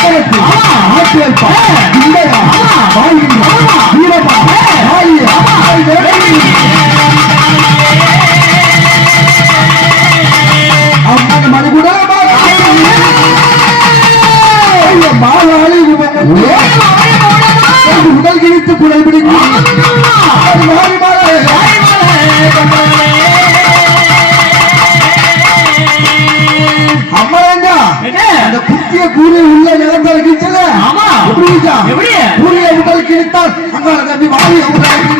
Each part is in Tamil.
ஆட்சி வைப்பா இல்லையா Brasil, Brasil.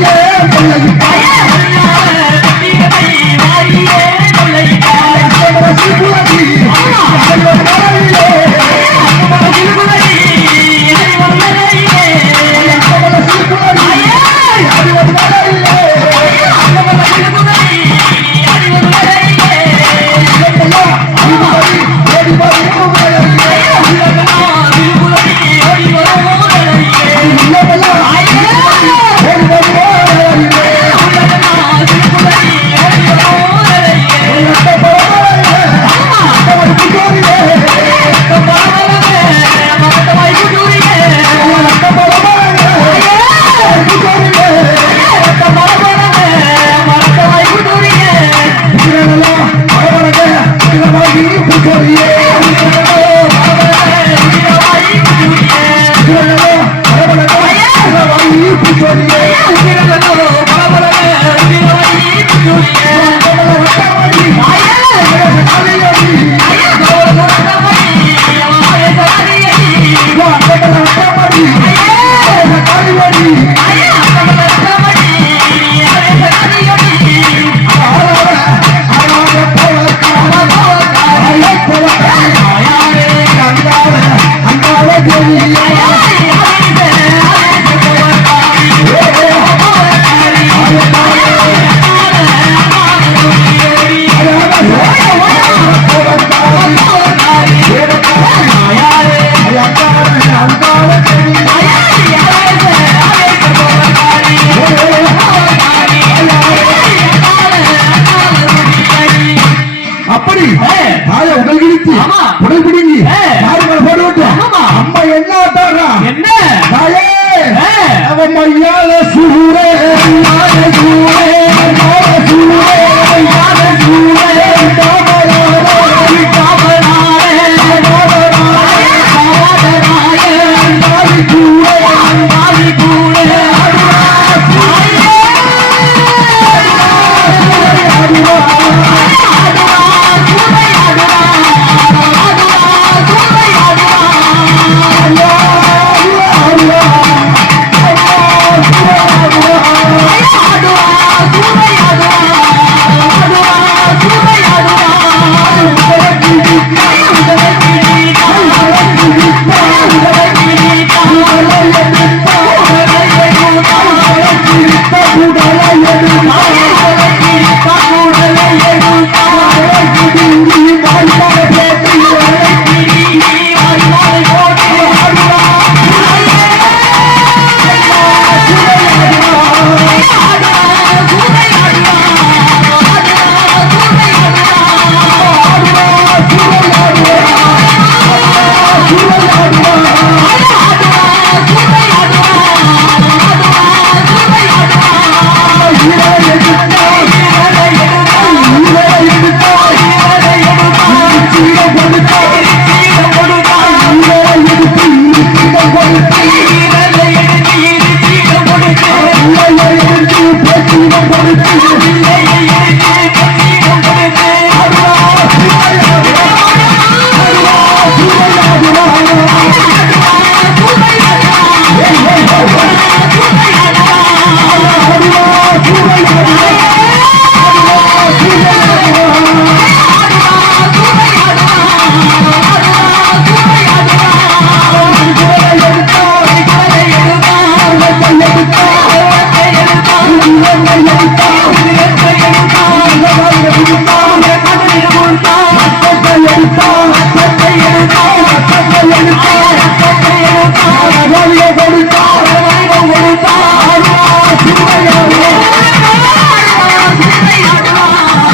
yeah. ¡Ay, ay, ay! அப்படி தாய உடல் கிழித்து ஆமா. உடல் பிடுங்கி போட்டு ஆமா. அம்மா என்ன தாரா என்ன? தாயே. அவன் மையால sure Música I want it.